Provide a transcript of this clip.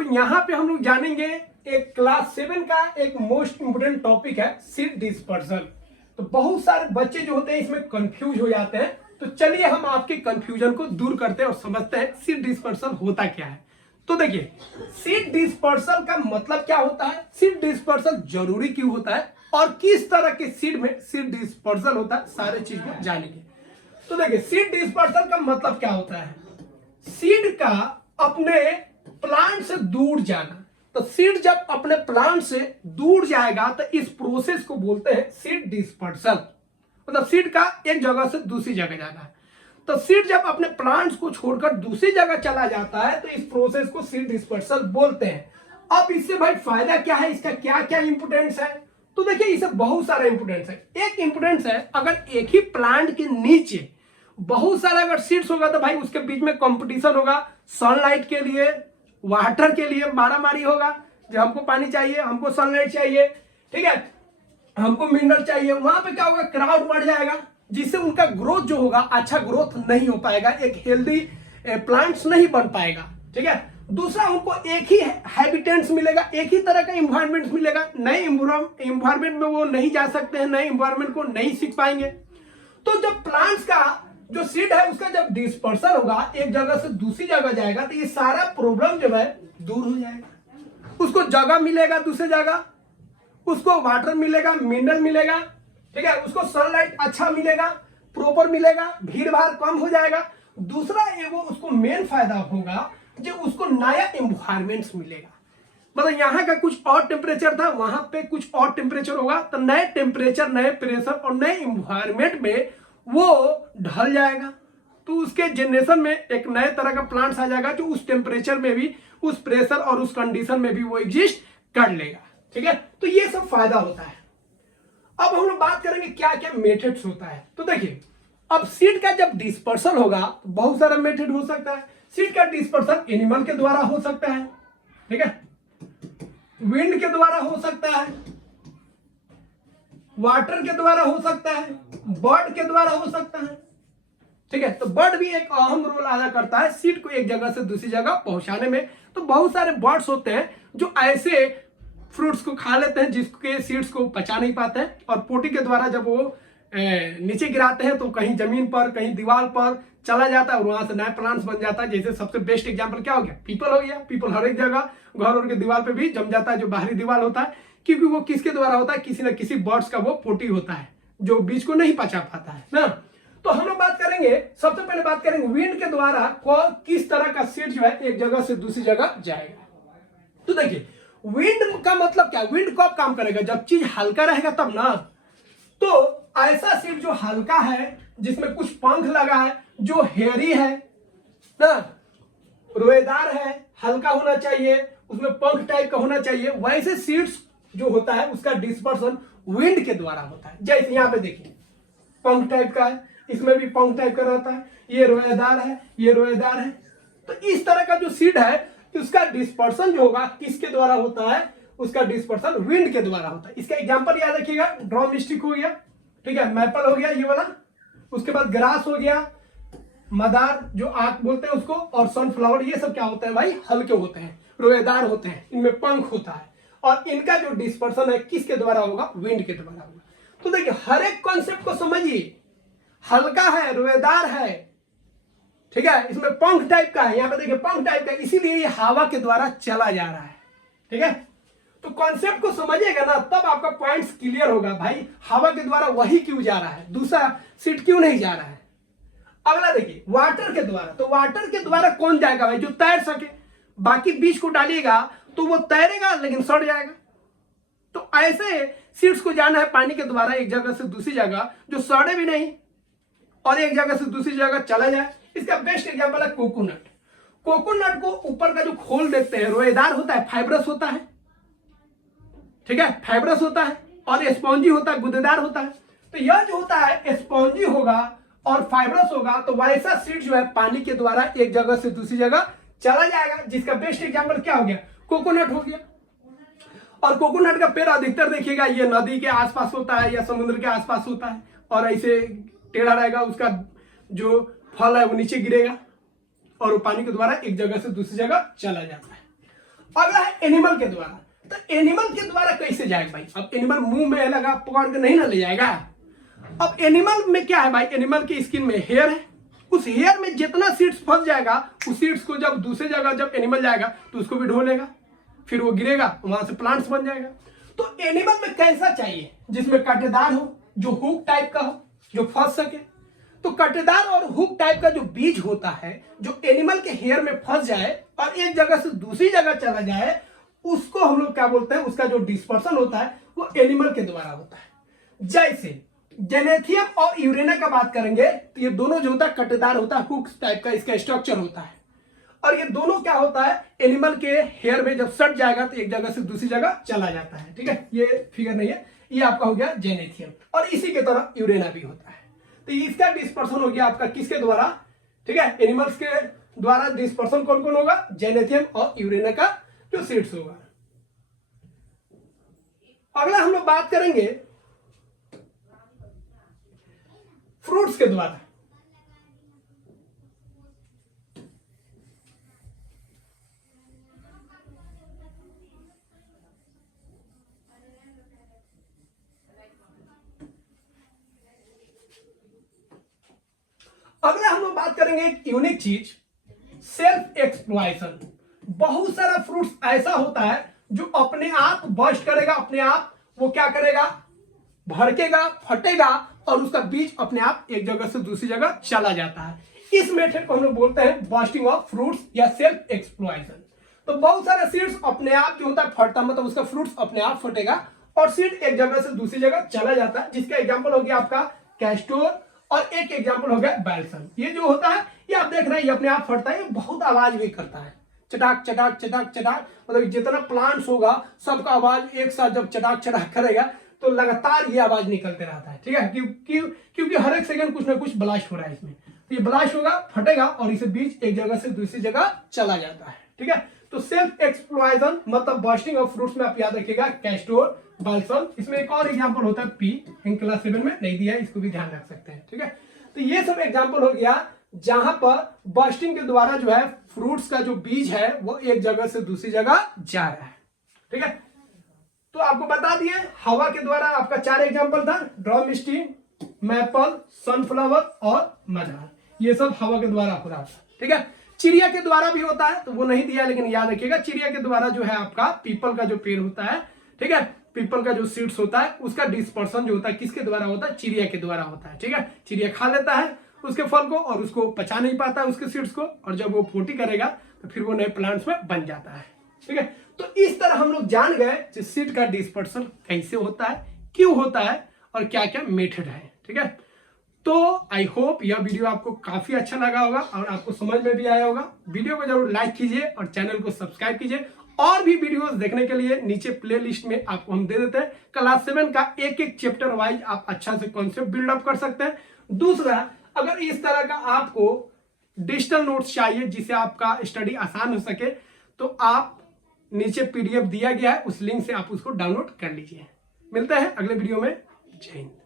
तो यहाँ पे हम लोग जानेंगे एक क्लास 7 का एक मोस्ट इंपोर्टेंट टॉपिक है सीड डिस्पर्सन। तो बहुत सारे बच्चे जो होते हैं इसमें कंफ्यूज हो जाते हैं, तो चलिए हम आपके कंफ्यूजन को दूर करते हैं और समझते हैं सीड डिस्पर्सन होता क्या है। तो देखिए, सीड डिस्पर्सन का मतलब क्या होता है, सीड डिस्पर्सन जरूरी क्यों होता है और किस तरह के सीड में सीड डिस्पर्सन होता है, सारे चीज को जानेंगे। तो देखिए, सीड डिस्पर्सन का मतलब क्या होता है, सीड का अपने प्लांट से दूर जाना। तो सीड जब अपने प्लांट से दूर जाएगा तो इस प्रोसेस को बोलते हैं सीड डिस्पर्सन। मतलब सीड का एक जगह से दूसरी जगह जाना है। तो सीड जब अपने प्लांट्स को छोड़कर दूसरी जगह चला जाता है तो इस प्रोसेस को सीड डिस्पर्सन बोलते हैं। अब इससे भाई फायदा क्या है, इसका क्या क्या इंपोर्टेंस है, तो देखिए इसे बहुत सारा इंपोर्टेंस है। एक इंपोर्टेंस है, अगर एक ही प्लांट के नीचे बहुत सारा अगर सीड्स होगा तो भाई उसके बीच में कंपटीशन होगा, सनलाइट के लिए, वाटर के लिए मारामारी होगा। जब हमको पानी चाहिए, हमको सनलाइट चाहिए, ठीक है, हमको मिनरल चाहिए, वहां पे क्या होगा, क्राउड बढ़ जाएगा, जिससे उनका ग्रोथ जो होगा अच्छा ग्रोथ नहीं हो पाएगा, एक हेल्दी प्लांट्स नहीं बन पाएगा। ठीक है, दूसरा उनको एक ही हैबिटेंट्स मिलेगा, एक ही तरह का इन्वायरमेंट मिलेगा, नए इन्वायरमेंट में वो नहीं जा सकते हैं, नए इन्वायरमेंट को नहीं सीख पाएंगे। तो जब प्लांट्स का जो सीड है उसका जब डिस्पर्सन होगा, एक जगह से दूसरी जगह जाएगा, तो ये सारा प्रॉब्लम जो है दूर हो जाएगा। उसको जगह मिलेगा, दूसरी जगह उसको वाटर मिलेगा, मिनरल मिलेगा, ठीक है, उसको सनलाइट अच्छा मिलेगा, प्रॉपर मिलेगा, भीड़ भाड़ कम हो जाएगा। दूसरा एगो उसको मेन फायदा होगा जो उसको नया एनवायरमेंट मिलेगा। मतलब यहाँ का कुछ और टेम्परेचर था, वहां पे कुछ और टेम्परेचर होगा, तो नए टेम्परेचर, नए प्रेशर और नए एनवायरमेंट में वो ढल जाएगा। तो उसके जनरेशन में एक नए तरह का प्लांट्स आ जाएगा जो उस टेम्परेचर में भी, उस प्रेशर और उस कंडीशन में भी वो एग्जिस्ट कर लेगा। ठीक है, तो ये सब फायदा होता है। अब हम लोग बात करेंगे क्या क्या मेथड्स होता है। तो देखिए, अब सीड का जब डिस्पर्सन होगा तो बहुत सारा मेथड हो सकता है। सीड का डिस्पर्सन एनिमल के द्वारा हो सकता है, ठीक है, विंड के द्वारा हो सकता है, वाटर के द्वारा हो सकता है, बर्ड के द्वारा हो सकता है। ठीक है, तो बर्ड भी एक अहम रोल अदा करता है सीड को एक जगह से दूसरी जगह पहुंचाने में। तो बहुत सारे बर्ड्स होते हैं जो ऐसे फ्रूट्स को खा लेते हैं जिसके सीड्स को पचा नहीं पाते हैं, और पोटी के द्वारा जब वो नीचे गिराते हैं तो कहीं जमीन पर, कहीं दीवार पर चला जाता है और वहां से नया प्लांट्स बन जाता है। जैसे सबसे बेस्ट एग्जांपल क्या हो गया, पीपल हो गया। पीपल हर एक जगह घर और के दीवार पे भी जम जाता है, जो बाहरी दीवार होता है, क्योंकि वो किसके द्वारा होता है, किसी न किसी बर्ड्स का वो पोटी होता है जो बीज को नहीं पचा पाता है ना। तो हम लोग बात करेंगे, सबसे पहले बात करेंगे विंड के द्वारा किस तरह का सीड जो है एक जगह से दूसरी जगह जाएगा। तो देखिए, विंड का मतलब क्या, विंड कब काम करेगा, जब चीज हल्का रहेगा तब ना। तो ऐसा सीड जो हल्का है, जिसमें कुछ पंख लगा है, जो हेयरी है ना, रोएदार है, हल्का होना चाहिए, उसमें पंख टाइप का होना चाहिए, वैसे सीड्स जो होता है उसका डिस्पर्सन विंड के द्वारा होता है। जैसे यहाँ पे देखिए, पंख टाइप का है, इसमें भी पंख टाइप का रहता है, ये रोएदार है, ये रोएदार है। तो इस तरह का जो सीड है उसका डिस्पर्सन जो होगा किसके द्वारा होता है, उसका डिस्पर्सन विंड के द्वारा होता है। इसका एग्जांपल याद रखिएगा, ड्रम स्टिक हो गया, ठीक है, मैपल हो गया ये वाला, उसके बाद ग्रास हो गया, मदार जो आक बोलते हैं उसको, और सनफ्लावर, ये सब क्या होते हैं भाई, हल्के होते हैं, रोएदार होते हैं, इनमें पंख होता है, और इनका जो डिस्पर्सन है किसके द्वारा होगा, विंड के द्वारा होगा। तो देखिए, हर एक कॉन्सेप्ट को समझिए, हल्का है, रोएदार है, ठीक है, इसमें पंख टाइप का है, यहाँ पे देखिए पंख टाइप का, इसीलिए ये हवा के द्वारा चला जा रहा है। ठीक है, तो कॉन्सेप्ट को समझिएगा ना, तब आपका पॉइंट्स क्लियर होगा भाई, हवा के द्वारा वही क्यों जा रहा है, दूसरा सीड क्यों नहीं जा रहा है। अगला देखिए, वाटर के द्वारा। तो वाटर के द्वारा कौन जाएगा भाई, जो तैर सके। बाकी बीज को डालिएगा तो वो तैरेगा लेकिन सड़ जाएगा। तो ऐसे सीड्स को जाना है पानी के द्वारा एक जगह से दूसरी जगह, जो सड़े भी नहीं और एक जगह से दूसरी जगह चला जाए। इसका बेस्ट एग्जांपल है कोकोनट। कोकोनट को ऊपर का जो खोल देखते हैं रोएदार होता है, फाइब्रस होता है, ठीक है, फाइब्रस होता है, और स्पॉन्जी होता है, गुदेदार होता है। तो यह जो होता है स्पॉन्जी होगा और फाइब्रस होगा, तो वैसा सीड जो है पानी के द्वारा एक जगह से दूसरी जगह चला जाएगा। जिसका बेस्ट एग्जांपल क्या हो गया, कोकोनट हो गया। और कोकोनट का पेड़ अधिकतर देखिएगा ये नदी के आसपास होता है या समुद्र के आसपास होता है, और ऐसे टेढ़ा रहेगा, उसका जो फल है वो नीचे गिरेगा और वो पानी के द्वारा एक जगह से दूसरी जगह चला जाता है। अगला है एनिमल के द्वारा। तो एनिमल के द्वारा कैसे जाएगा भाई? अब एनिमल मुंह में लगा पकड़ के नहीं ना ले जाएगा। अब एनिमल में क्या है भाई? एनिमल की स्किन में हेयर है, उस हेयर में जितना सीड्स फंस जाएगा उस सीड्स को जब दूसरे जगह जब एनिमल जाएगा तो उसको भी ढो लेगा, फिर वो गिरेगा, वहां से प्लांट्स बन जाएगा। तो एनिमल में कैसा चाहिए? जिसमें कांटेदार हो, जो हुक टाइप का हो, जो फंस सके। तो कांटेदार और हुक टाइप का जो बीज होता है, जो एनिमल के हेयर में फंस जाए और एक जगह से दूसरी जगह चला जाए, उसको हम लोग क्या बोलते हैं? उसका जो डिस्पर्सन होता है वो एनिमल के द्वारा होता है। जैसे जेनेथियम और यूरेना का बात करेंगे तो ये दोनों जो होता है कटेदार होता है, हुक टाइप का इसका स्ट्रक्चर होता है। और ये दोनों क्या होता है? एनिमल के हेयर में जब सट जाएगा तो एक जगह से दूसरी जगह चला जाता है। ठीक है, ये फिगर नहीं है, ये आपका हो गया जेनेथियम। और इसी के तरह यूरेना भी होता है। तो इसका डिस्पर्सन हो गया आपका किसके द्वारा? ठीक है, एनिमल्स के द्वारा डिस्पर्सन कौन कौन होगा? जेनेथियम और यूरेना का जो सीड्स होगा। अगला हम लोग बात करेंगे फ्रूट्स के द्वारा। अगला हम लोग बात करेंगे एक यूनिक चीज, सेल्फ एक्सप्लॉयशन। बहुत सारा फ्रूट्स ऐसा होता है जो अपने आप बर्स्ट करेगा, अपने आप वो क्या करेगा? भड़केगा, फटेगा और उसका बीज अपने आप एक जगह से दूसरी जगह चला जाता है। इस मेथड को हम लोग बोलते हैं बर्स्टिंग ऑफ फ्रूट्स या सेल्फ एक्सप्लॉयशन। तो बहुत सारे सीड्स अपने आप जो होता है फटता, मतलब उसका फ्रूट्स अपने आप फटेगा और सीड एक जगह से दूसरी जगह चला जाता है। जिसका एग्जाम्पल हो गया आपका कैस्टोर और एक एग्जाम्पल हो गया बैल्सम। ये जो होता है ये आप देख रहे हैं, ये अपने आप फटता है, ये बहुत आवाज भी करता है, चटाक चटाक चटाक चटाक। मतलब जितना प्लांट्स होगा सबका आवाज एक साथ जब चटाक चटाक करेगा तो लगातार ये आवाज निकलते रहता है। ठीक है, क्योंकि हर एक सेकंड कुछ ना कुछ ब्लास्ट हो रहा है इसमें। तो ये ब्लास्ट होगा, फटेगा और इसे बीज एक जगह से दूसरी जगह चला जाता है। ठीक है, तो सेल्फ एक्सप्लॉयशन मतलब बर्स्टिंग ऑफ फ्रूट्स में आप याद रखिएगा कैस्टोर, बाल्सम। इसमें एक और एग्जांपल होता है पी, इन क्लास 7 में नहीं दिया है, इसको भी ध्यान रख सकते हैं। ठीक है, तो ये सब एग्जांपल हो गया जहां पर बर्स्टिंग के द्वारा जो है फ्रूट्स का जो बीज है वो एक जगह से दूसरी जगह जा रहा है। ठीक है, तो आपको बता दिए हवा के द्वारा आपका 4 एग्जांपल था, ड्रम स्टिक, मैपल, सनफ्लावर और मदार। ये सब हवा के द्वारा हो रहा था। ठीक है, चिड़िया के द्वारा भी होता है, तो वो नहीं दिया लेकिन याद रखिएगा चिड़िया के द्वारा जो है आपका पीपल का जो पेड़ होता है, ठीक है, पीपल का जो सीड्स होता है उसका डिस्पर्सन जो होता है किसके द्वारा होता है? चिड़िया के द्वारा होता है। ठीक है, चिड़िया खा लेता है उसके फल को और उसको पचा नहीं पाता उसके सीड्स को, और जब वो पोटी करेगा तो फिर वो नए प्लांट्स में बन जाता है। ठीक है, तो इस तरह हम लोग जान गए कि सीड का डिस्पर्सन कैसे होता है, क्यों होता है और क्या क्या मेथड है। ठीक है, तो आई होप यह वीडियो आपको काफी अच्छा लगा होगा और आपको समझ में भी आया होगा। वीडियो को जरूर लाइक कीजिए और चैनल को सब्सक्राइब कीजिए। और भी वीडियोस देखने के लिए नीचे प्ले लिस्ट में आपको हम दे देते हैं। क्लास 7 का एक एक चैप्टर वाइज आप अच्छा से कॉन्सेप्ट बिल्ड अप कर सकते हैं। दूसरा, अगर इस तरह का आपको डिजिटल नोट्स चाहिए जिससे आपका स्टडी आसान हो सके, तो आप नीचे PDF दिया गया है, उस लिंक से आप उसको डाउनलोड कर लीजिए। मिलते हैं अगले वीडियो में। जय हिंद।